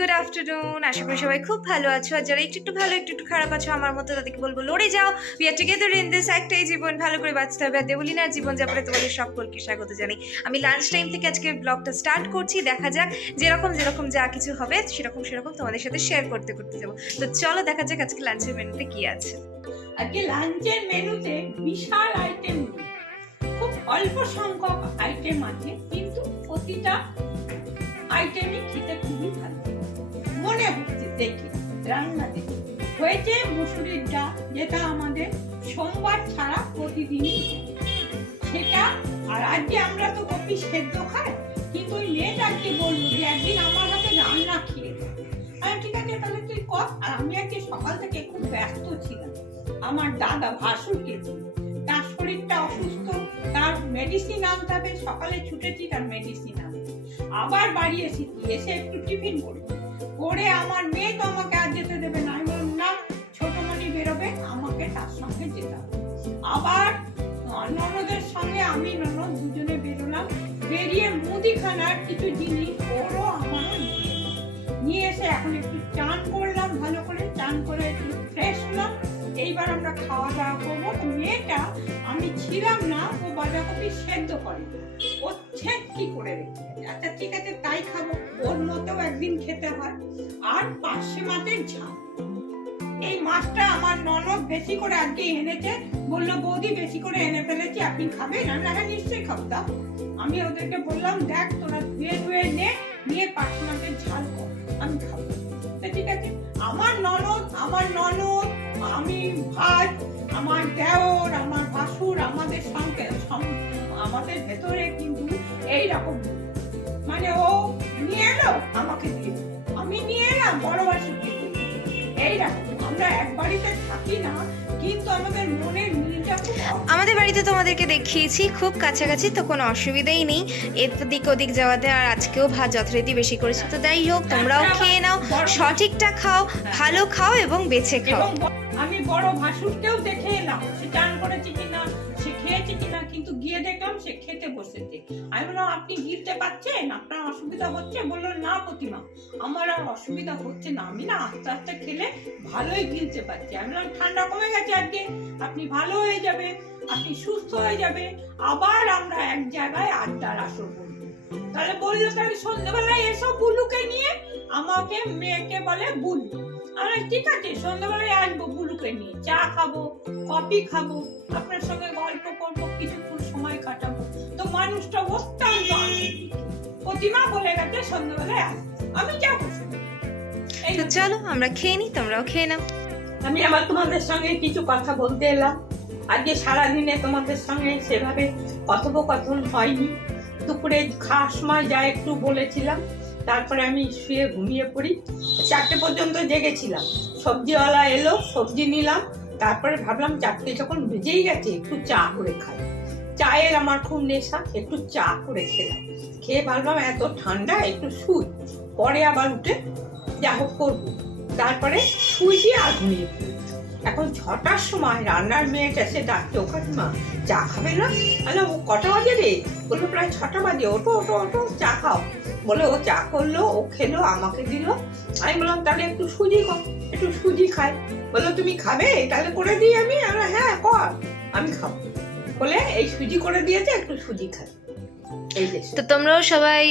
Good afternoon আশা করি সবাই খুব ভালো আছো। আর যারা একটু একটু ভালো, একটু একটু খারাপ আছো, আমার মতো তাদেরকে বলব, লড়ে যাও। We are together in this একটাই জীবন, ভালো করে বাঁচতে হবে। আর দেবলিনার জীবন যাপনে তোমাদের সকলকে স্বাগত জানাই। আমি লাঞ্চ টাইম থেকে আজকে ব্লগটা স্টার্ট করছি। দেখা যাক যেরকম যেরকম যা কিছু হবে, সেরকম সেরকম তোমাদের সাথে শেয়ার করতে করতে যাব। তো চলো দেখা যাক আজকে লাঞ্চের মেনুতে কি আছে। আজকে লাঞ্চের মেনুতে বিশাল আইটেম খুব অল্প সংখ্যক আইটেম আছে, কিন্তু প্রতিটা আইটেমই খেতে খুবই ভালো। মনে হচ্ছে, দেখে, রান্না দেখে। হয়েছে মুসুরির ডাল, যেটা আমাদের সোমবার ছাড়া প্রতিদিনই সেটা, আর আজকে আমরা তো কপি সেদ্ধ খাই, কিন্তু ওই মেয়েটা বলল যে একদিন আমার হাতে রান্না খেয়ে। আমি ঠিক আছে, তাহলে তুই কর। আর আমি আজকে সকাল থেকে খুব ব্যস্ত ছিলাম। আমার দাদা ভাসুরকে। তার শরীরটা অসুস্থ, তার মেডিসিন আনতে হবে। সকালে ছুটেছি, তার মেডিসিন আনতে আবার বাড়ি এসেছি, এসে একটু টিফিন করি করে আমার মেয়ে তো আমাকে আর যেতে দেবে না। আমি বললাম, না ছোটমণি বেরোবে, আমাকে তার সঙ্গে যেতে হবে। আবার ননদের সঙ্গে আমি ননদ দুজনে বেরোলাম। বেরিয়ে মুদিখানার কিছু জিনিস ওরও আমার নিয়ে এসে এখন একটু চান করলাম, ভালো করে চান করে একটু ফ্রেশ হলাম। এইবার আমরা খাওয়া দাওয়া করব। মেয়েটা, আমি ছিলাম না, ও বাঁধাকপি সেদ্ধ করে। ও কি করে রেখে আচ্ছা ঠিক আছে, তাই খাব। ওর মতো একদিন খেতে হয়। আর পার্শে মাছের ঝাল। এই মাছটা আমার ননদ বেশি করে আজকে এনেছে। বলল, বৌদি, বেশি করে এনে ফেলেছি, আপনি আমি হ্যাঁ নিশ্চয়ই খাব। আমি ওদেরকে বললাম, দেখ, তোরা ধুয়ে ধুয়ে নে, নিয়ে পার্শে মাছের ঝাল কর। আমি খাব। ঠিক আছে, আমার ননদ আমার ননদ, আমি ভাই, আমার দেওর, আমার ভাসুর, আমাদের সঙ্গে আমাদের ভেতরে কিন্তু এই রকম মানে ও নিয়ে এলো আমাকে দিয়ে। আমি নিয়ে এলাম বড় ভাসুরকে দিয়ে এই রকম আমরা এক বাড়িতে থাকি না কিন্তু আমাদের মনের মিলটা খুব আমাদের বাড়িতে তোমাদেরকে দেখিয়েছি খুব কাছাকাছি তো কোনো অসুবিধাই নেই। এদিক ওদিক যাওয়াতে আর আজকেও ভাত যথারীতি বেশি করেছে তো যাই হোক তোমরাও খেয়ে নাও সঠিকটা খাও ভালো খাও এবং বেছে খাও। আমি বড় ভাসুরকেও দেখে এলাম সে চান করেছে গিয়ে দেখলাম সে খেতে বসেছে। আমি বললাম, আপনি গিলতে পারছেন আপনার অসুবিধা হচ্ছে? বলল, না প্রতিমা, আমার আর অসুবিধা হচ্ছে না। আমি না আস্তে আস্তে খেলে ভালোই গিলতে পারছি। আমি বললাম, ঠান্ডা কমে গেছে আজকে, আপনি ভালো হয়ে যাবে, আপনি সুস্থ হয়ে যাবে। আবার আমরা এক জায়গায় আড্ডার আসর করব। তাহলে বলল, তাহলে সন্ধ্যেবেলায় এসো বুলুকে নিয়ে, আমাকে মেয়েকে বলে বুলু। আমি ঠিক আছে সন্ধ্যাবেলায় আসব বুলুকে নিয়ে। চা খাব, কফি খাব, আপনার সঙ্গে গল্প করব তো মানুষটা অত্যন্ত প্রতিমা বলে গেছে সন্ধ্যাবেলায় আমি যাব এই তো চলো আমরা খেয়ে নিই তোমরাও খেয়ে নাও। আমি আবার তোমাদের সঙ্গে কিছু কথা বলতে এলাম। আজকে সারাদিনে তোমাদের সঙ্গে সেভাবে কথোপকথন হয়নি। দুপুরে খাওয়ার সময় যা একটু বলেছিলাম তারপরে আমি শুয়ে ঘুমিয়ে পড়ি। চারটে পর্যন্ত জেগেছিলাম। সবজিওয়ালা এলো সবজি নিলাম তারপরে ভাবলাম চারটে যখন বেজেই গেছে একটু চা করে খাই। চায়ের আমার খুব নেশা, একটু চা করে খেলাম। খেয়ে ভাবলাম এত ঠান্ডা, একটু শুই। পরে আবার উঠে যা হোক করব। তারপরে শুয়েছি আর ঘুমিয়ে এখন ছটার সময় রান্নার মেয়েটা সে ডাকছে ওখানে মা চা খাবে না? আলো, ও কটা বাজে রে? বলল প্রায় ছটা বাজে। ওটো ওটো ওটো চা খাও। বলে ও চা করল, ও খেলো, আমাকে দিল। আমি বললাম, তাহলে একটু সুজি কর একটু সুজি খাই। বলল, তুমি খাবে? তাহলে করে দিই আমি? হ্যাঁ কর। আমি খাব। বলে এই সুজি করে দিয়েছে, একটু সুজি খাই তো তোমরাও সবাই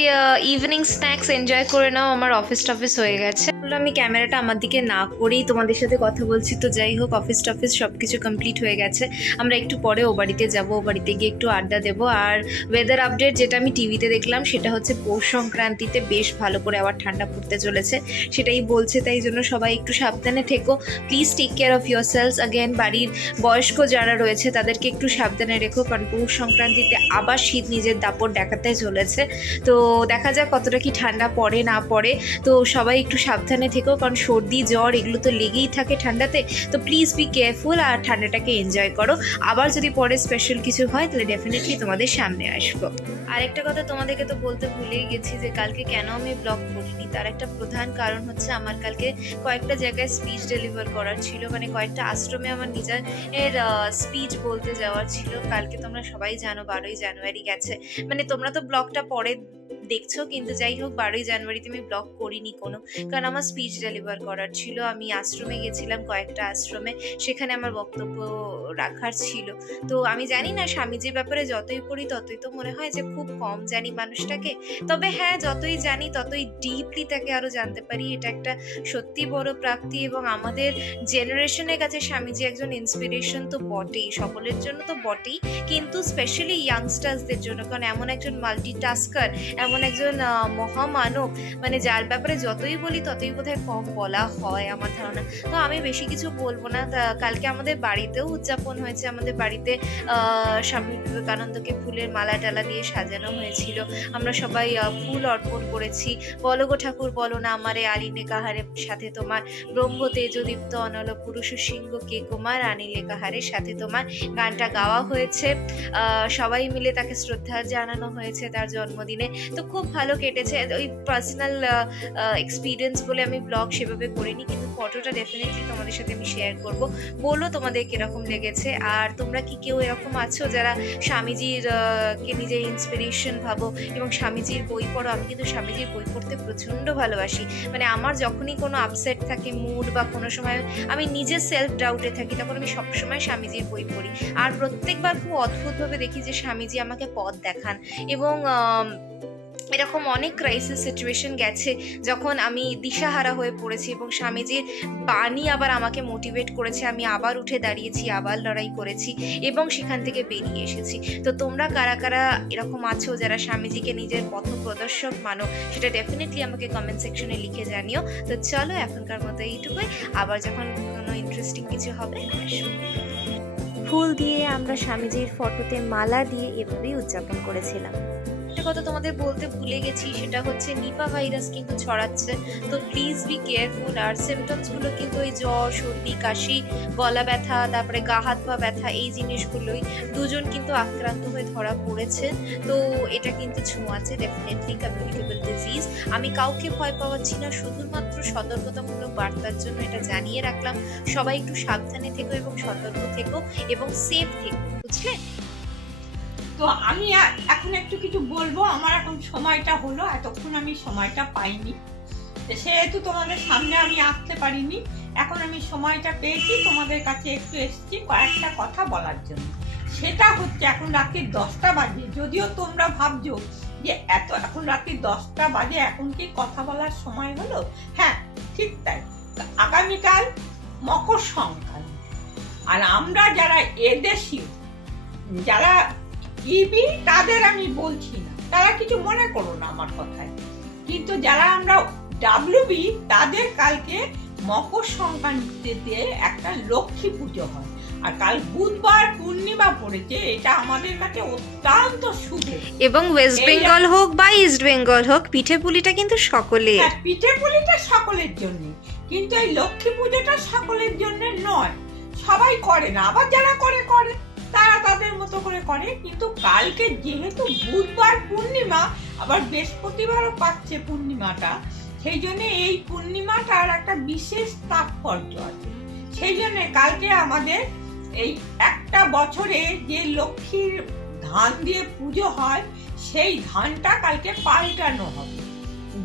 ইভিনিং স্ন্যাক্স এনজয় করে নাও, আমার অফিস টফিস হয়ে গেছে। বলল, আমি ক্যামেরাটা আমার দিকে না করেই তোমাদের সাথে কথা বলছি। তো যাই হোক অফিস টফিস সব কিছু কমপ্লিট হয়ে গেছে। আমরা একটু পরে ও বাড়িতে যাব। ও বাড়িতে গিয়ে একটু আড্ডা দেবো। আর ওয়েদার আপডেট যেটা আমি টিভিতে দেখলাম, সেটা হচ্ছে পৌষ সংক্রান্তিতে বেশ ভালো করে আবার ঠান্ডা পড়তে চলেছে। সেটাই বলছে, তাই জন্য সবাই একটু সাবধানে থেকো। Please take care of your selves again বাড়ির বয়স্ক যারা রয়েছে, তাদেরকে একটু সাবধানে রেখো। কারণ পৌষ সংক্রান্তিতে আবার শীত নিজের দাপট দেখাতে চলেছে। তো দেখা যাক কতটা কি ঠান্ডা পড়ে, না পড়ে। তো সবাই একটু সাবধানে থেকো, কারণ সর্দি, জ্বর, এগুলো তো লেগেই থাকে ঠান্ডাতে। তো প্লিজ বি কেয়ারফুল আর ঠান্ডাটাকে এনজয় করো। আবার যদি পরে স্পেশাল কিছু হয়, তাহলে ডেফিনেটলি তোমাদের সামনে আসব। আরেকটা কথা তোমাদেরকে তো বলতে ভুলেই গেছি যে, কালকে কেন আমি ব্লগ করিনি? তার একটা প্রধান কারণ হচ্ছে আমার কালকে কয়েকটা জায়গায় স্পিচ ডেলিভার করার ছিল। মানে কয়েকটা আশ্রমে আমার নিজের স্পিচ বলতে যাওয়ার ছিল। কালকে তোমরা সবাই জানো, বারোই জানুয়ারি গেছে। মানে তোমরা তো ব্লগটা পরে দেখছ, কিন্তু যাই হোক, বারোই জানুয়ারিতে আমি ব্লগ করিনি কোনো। কারণ আমার স্পিচ ডেলিভার করার ছিল। আমি আশ্রমে গেছিলাম কয়েকটা আশ্রমে, সেখানে আমার বক্তব্য রাখার ছিল। তো আমি জানি না, স্বামীজির ব্যাপারে যতই পড়ি, ততই তো মনে হয় যে খুব কম জানি মানুষটাকে। তবে হ্যাঁ যতই জানি, ততই ডিপলি তাকে আরও জানতে পারি। এটা একটা সত্যি বড় প্রাপ্তি এবং আমাদের জেনারেশনের কাছে স্বামীজি একজন ইন্সপিরেশন তো বটেই। সকলের জন্য তো বটেই, কিন্তু স্পেশালি ইয়াংস্টার্সদের জন্য। কারণ এমন একজন মাল্টিটাস্কার এমন একজন মহামানব। মানে যার ব্যাপারে যতই বলি, ততই বোধহয় কম বলা হয় আমার ধারণা। তো আমি বেশি কিছু বলব না। কালকে আমাদের বাড়িতেও উদযাপন হয়েছে। আমাদের বাড়িতে স্বামী বিবেকানন্দকে ফুলের মালা টালা দিয়ে সাজানো হয়েছিল। আমরা সবাই ফুল অর্পণ করেছি। বলো গো ঠাকুর, বলো না আমারে আলিনে কাহারের সাথে তোমার? ব্রহ্ম তেজদীপ্ত অনল পুরুষ সিংহ, কে কুমার আনিলে কাহারের সাথে তোমার? গানটা গাওয়া হয়েছে। সবাই মিলে তাকে শ্রদ্ধা জানানো হয়েছে তার জন্মদিনে। তো খুব ভালো কেটেছে। ওই পার্সোনাল এক্সপিরিয়েন্স বলে আমি ব্লগ সেভাবে করিনি, কিন্তু ফটোটা ডেফিনেটলি তোমাদের সাথে আমি শেয়ার করব। বলো তোমাদের কীরকম লেগেছে, আর তোমরা কি কেউ এরকম আছো যারা স্বামীজির কে নিজের ইন্সপিরেশন ভাবো এবং স্বামীজির বই পড়ো? আমি কিন্তু স্বামীজির বই পড়তে প্রচণ্ড ভালোবাসি। মানে আমার যখনই কোনো আপসেট থাকে মুড বা কোনো সময় আমি নিজে সেলফ ডাউটে থাকি, তখন আমি সবসময় স্বামীজির বই পড়ি। আর প্রত্যেকবার খুব অদ্ভুতভাবে দেখি যে স্বামীজি আমাকে পথ দেখান এবং এরকম অনেক ক্রাইসিস সিচুয়েশন গেছে যখন আমি দিশাহারা হয়ে পড়েছি এবং স্বামীজির বাণী আবার আমাকে মোটিভেট করেছে। আমি আবার উঠে দাঁড়িয়েছি, আবার লড়াই করেছি এবং সেখান থেকে বেরিয়ে এসেছি। তো তোমরা কারা কারা এরকম আছো যারা স্বামীজিকে নিজের পথ প্রদর্শক মানো সেটা ডেফিনেটলি আমাকে কমেন্ট সেকশনে লিখে জানিও। তো চলো এখনকার মতো এইটুকুই। আবার যখন কোনো ইন্টারেস্টিং কিছু হবে ফুল দিয়ে আমরা স্বামীজির ফটোতে মালা দিয়ে এভাবেই উদযাপন করেছিলাম। কথা তোমাদের বলতে ভুলে গেছি, সেটা হচ্ছে নিপা ভাইরাস কিন্তু ছড়াচ্ছে। তো প্লিজ বি কেয়ারফুল আর সিমটমসগুলো কিন্তু ওই জ্বর, সর্দি, কাশি, গলা ব্যথা, তারপরে গা হাত পা ব্যথা, এই জিনিসগুলোই দুজন কিন্তু আক্রান্ত হয়ে ধরা পড়েছে। তো এটা কিন্তু ছোঁয়াচে ডেফিনেটলি কমিউনিকেবল ডিজিজ আমি কাউকে ভয় পাওয়াচ্ছি না, শুধুমাত্র সতর্কতামূলক বার্তার জন্য এটা জানিয়ে রাখলাম। সবাই একটু সাবধানে থেকো এবং সতর্ক থেকো এবং সেফ থেকো, বুঝলে? তো আমি এখন একটু কিছু বলব। আমার এখন সময়টা হলো, এতক্ষণ আমি সময়টা পাইনি। সেহেতু তোমাদের সামনে আমি আসতে পারিনি। এখন আমি সময়টা পেয়েছি, তোমাদের কাছে একটু এসেছি কয়েকটা কথা বলার জন্য। সেটা হচ্ছে এখন রাত্রি দশটা বাজে। যদিও তোমরা ভাবছ যে এত, এখন রাত্রি দশটা বাজে, এখন কি কথা বলার সময় হলো? হ্যাঁ ঠিক তাই। আগামীকাল মকর সংক্রান্তি। আর আমরা যারা এদেশীয়, যারা ইবি তাদের আমি বলছি না। তারা কিছু মনে করো না আমার কথায়। কিন্তু যারা আমরা ডাব্লিউবি তাদের কালকে মকর সংক্রান্তিতে একটা লক্ষ্মী পুজো হয়। আর কাল বুধবার পূর্ণিমা পড়েছে এটা আমাদের কাছে অত্যন্ত শুভের এবং ওয়েস্ট বেঙ্গল হোক বা ইস্ট বেঙ্গল হোক পিঠে পুলিটা কিন্তু সকলে হ্যাঁ পিঠে পুলিটা সকলের জন্য কিন্তু এই লক্ষ্মী পুজোটা সকলের জন্য নয়। সবাই করে না আবার যারা করে করে। তারা তাদের মতো করে করে। কিন্তু কালকে যেহেতু বুধবার পূর্ণিমা, আবার বৃহস্পতিবারও পাচ্ছে পূর্ণিমাটা, সেই জন্য এই পূর্ণিমাটার একটা বিশেষ তাৎপর্য আছে। সেই জন্য কালকে আমাদের এই একটা বছরে যে লক্ষ্মীর ধান দিয়ে পুজো হয়, সেই ধানটা কালকে পাল্টানো হবে।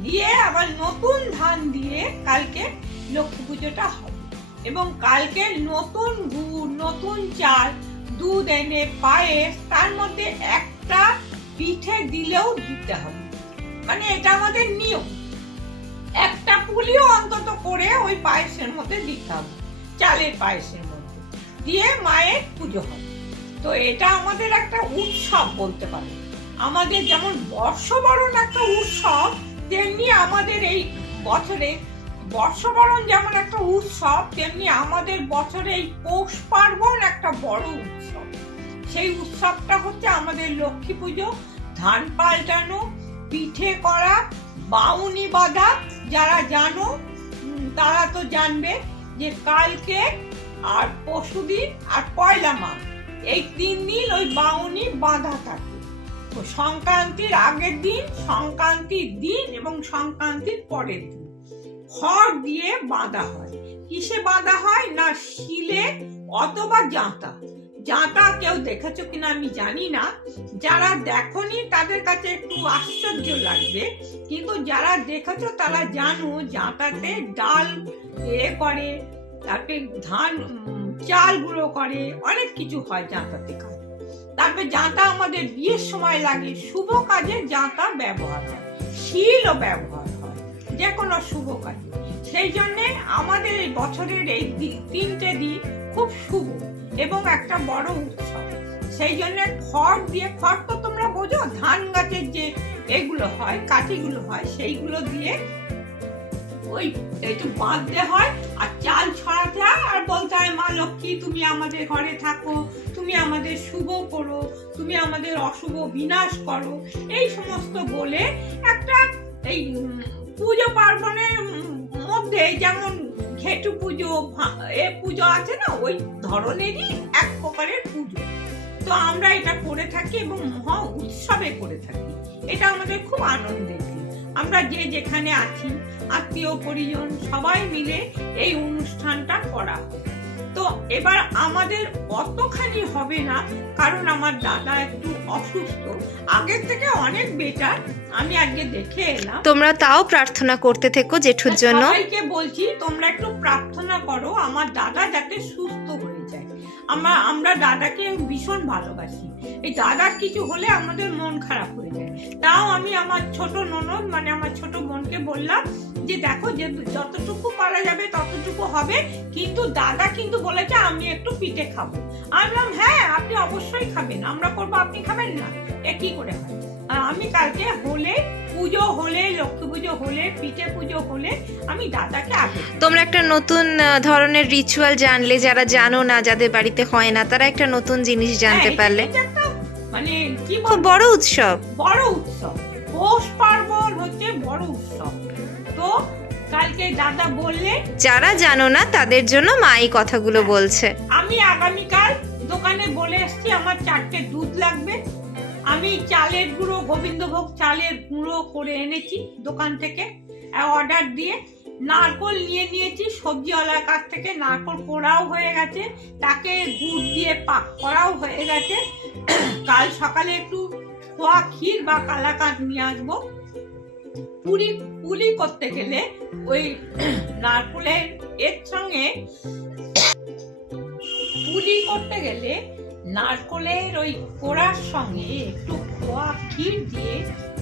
দিয়ে আবার নতুন ধান দিয়ে কালকে লক্ষ্মী পুজোটা হবে। এবং কালকে নতুন গুড়, নতুন চাল দুধ এনে পায়েস তার মধ্যে একটা পিঠে দিলেও দিতে হবে। মানে এটা আমাদের নিয়ম। একটা পুলিও অন্তত করে ওই পায়েসের মধ্যে দিতে হবে, চালের পায়েসের মধ্যে। দিয়ে মায়ের পুজো হবে। তো এটা আমাদের একটা উৎসব বলতে পারে আমাদের যেমন বর্ষবরণ একটা উৎসব, তেমনি আমাদের এই বছরে বর্ষবরণ যেমন একটা উৎসব, তেমনি আমাদের বছরে এই পৌষ পার্বণ একটা বড় উৎসব। সেই উৎসবটা হচ্ছে আমাদের লক্ষ্মী পুজো, ধান পাল্টানো, পিঠে করা, বাউনি বাঁধা। যারা জানো তারা তো জানবে যে কালকে আর পশুদিন আর পয়লা মাঘ। এই তিন দিন ওই বাউনি বাঁধা থাকে। তো সংক্রান্তির আগের দিন, সংক্রান্তির দিন এবং সংক্রান্তির পরের দিন। খড় দিয়ে বাঁধা হয়। কিসে বাঁধা হয়? না শিলে অথবা জাঁতা। জাঁতা কেউ দেখেছ কিনা আমি জানি না। যারা দেখনি তাদের কাছে একটু আশ্চর্য লাগবে। কিন্তু যারা দেখেছ তারা জানো জাঁতাতে ডাল এ করে, তারপরে ধান চাল গুঁড়ো করে, অনেক কিছু হয় যাতাতে কাজ তারপরে যাতা আমাদের বিয়ের সময় লাগে। শুভ কাজে যাতা ব্যবহার হয়, শিলও ব্যবহার যে কোনো শুভ কাজে। সেই জন্যে আমাদের এই বছরের এই তিনটে দিন খুব শুভ এবং একটা বড় উৎসব। সেই জন্য খড় দিয়ে, খড় তো তোমরা বোঝো, ধান গাছের যে এগুলো হয়, কাঠিগুলো হয়, সেইগুলো দিয়ে ওই একটু বাঁধতে হয় আর চাল ছড়াতে হয় আর বলতে হয়, মা লক্ষ্মী, তুমি আমাদের ঘরে থাকো, তুমি আমাদের শুভ করো, তুমি আমাদের অশুভ বিনাশ করো। এই সমস্ত বলে একটা এই পুজো পার্বণের মধ্যে যেমন ঘেটু পুজো এ পুজো আছে না, ওই ধরনেরই এক প্রকারের পুজো। তো আমরা এটা করে থাকি এবং মহা উৎসবে করে থাকি। এটা আমাদের খুব আনন্দের আমরা যে যেখানে আছি, আত্মীয় পরিজন সবাই মিলে এই অনুষ্ঠানটা করা হয় তো এবার আমাদের অতখানি হবে না কারণ আমার দাদা একটু অসুস্থ। আগের থেকে অনেক বেটার আমি আজকে দেখে এলাম। তোমরা তাও প্রার্থনা করতে থেকো জেঠুর জন্য। সবাইকে বলছি তোমরা একটু প্রার্থনা করো। আমার দাদা যাতে সুস্থ হয়ে আমরা আমরা দাদাকে ভীষণ ভালোবাসি। এই দাদার কিছু হলে আমাদের মন খারাপ হয়ে যায়। তাও আমি আমার ছোট ননদ মানে আমার ছোট বোনকে বললাম যে, দেখো, যে যতটুকু পারা যাবে ততটুকু হবে। কিন্তু দাদা কিন্তু বলেছে, আমি একটু পিঠে খাব। আমি বললাম হ্যাঁ আপনি অবশ্যই খাবেন। আমরা করব, আপনি খাবেন না? এ কি করে হয়? আমি কালকে হলে পুজো হলে লক্ষ্মী পুজো হলে পিঠে পুজো হলে আমি দাদাকে আগে তোমরা একটা নতুন ধরনের রিচুয়াল জানলে যারা জানো না যাদের বাড়িতে হয় না তারা একটা নতুন জিনিস জানতে হ্যাঁ, পারলে। মানে কি খুব বড় উৎসব। বড় উৎসব। পৌষ পার্বণ হচ্ছে বড় উৎসব। তো কালকে দাদা বললে যারা জানো না তাদের জন্য মা এই কথাগুলো বলছে। আমি আগামীকাল দোকানে বলে এসছি আমার চারটে দুধ লাগবে। আমি চালের গুঁড়ো, গোবিন্দভোগ চালের গুঁড়ো করে এনেছি দোকান থেকে। অর্ডার দিয়ে নারকল নিয়ে নিয়েছি, সবজিওয়ালার কাছ থেকে। নারকল কোড়াও হয়ে গেছে, তাকে গুড় দিয়ে পাক করাও হয়ে গেছে। কাল সকালে একটু খোয়া ক্ষীর বা কালাকাঁদ নিয়ে আসব। পুরি, পুলি করতে গেলে ওই নারকলের এর সঙ্গে পুলি করতে গেলে নারকলের ওই কোড়ার সঙ্গে একটু খোয়া ক্ষীর দিয়ে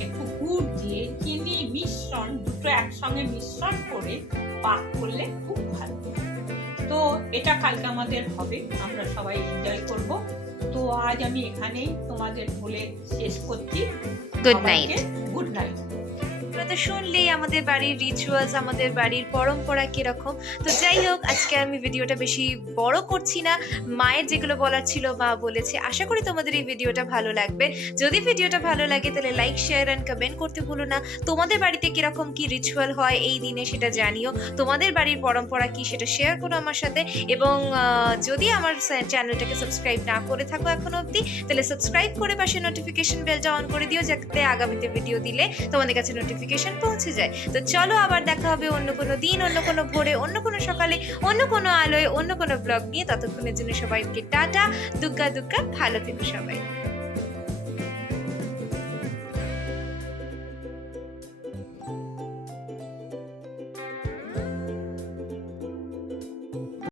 একটু গুড় দিয়ে চিনি মিশ্রণ দুটো একসঙ্গে মিশ্রণ করে পাক করলে খুব ভালো। তো এটা কালকে আমাদের হবে আমরা সবাই এনজয় করব। তো আজ আমি এখানেই তোমাদের বলে শেষ করছি। গুড নাইট তো শুনলেই আমাদের বাড়ির রিচুয়ালস আমাদের বাড়ির পরম্পরা কীরকম। তো যাই হোক, আজকে আমি ভিডিওটা বেশি বড় করছি না। মায়ের যেগুলো বলার ছিল মা বলেছে। আশা করি তোমাদের এই ভিডিওটা ভালো লাগবে। যদি ভিডিওটা ভালো লাগে, তাহলে লাইক শেয়ার অ্যান্ড কমেন্ট করতে ভুলো না। তোমাদের বাড়িতে কীরকম কি রিচুয়াল হয় এই দিনে সেটা জানিও। তোমাদের বাড়ির পরম্পরা কি সেটা শেয়ার করো আমার সাথে। এবং যদি আমার চ্যানেলটাকে সাবস্ক্রাইব না করে থাকো এখনও অবধি, তাহলে সাবস্ক্রাইব করে পাশে নোটিফিকেশন বেলটা অন করে দিও, যাতে আগামীতে ভিডিও দিলে তোমাদের কাছে নোটিফিকেশন পৌঁছে যায়। তো চলো আবার দেখা হবে অন্য কোনো দিন, অন্য কোনো ভোরে, অন্য কোনো সকালে, অন্য কোনো আলোয়, অন্য কোনো ব্লগ নিয়ে। ততক্ষণের জন্য সবাইকে টাটা, দুগ্গা দুগ্গা, ভালো থেকো সবাই।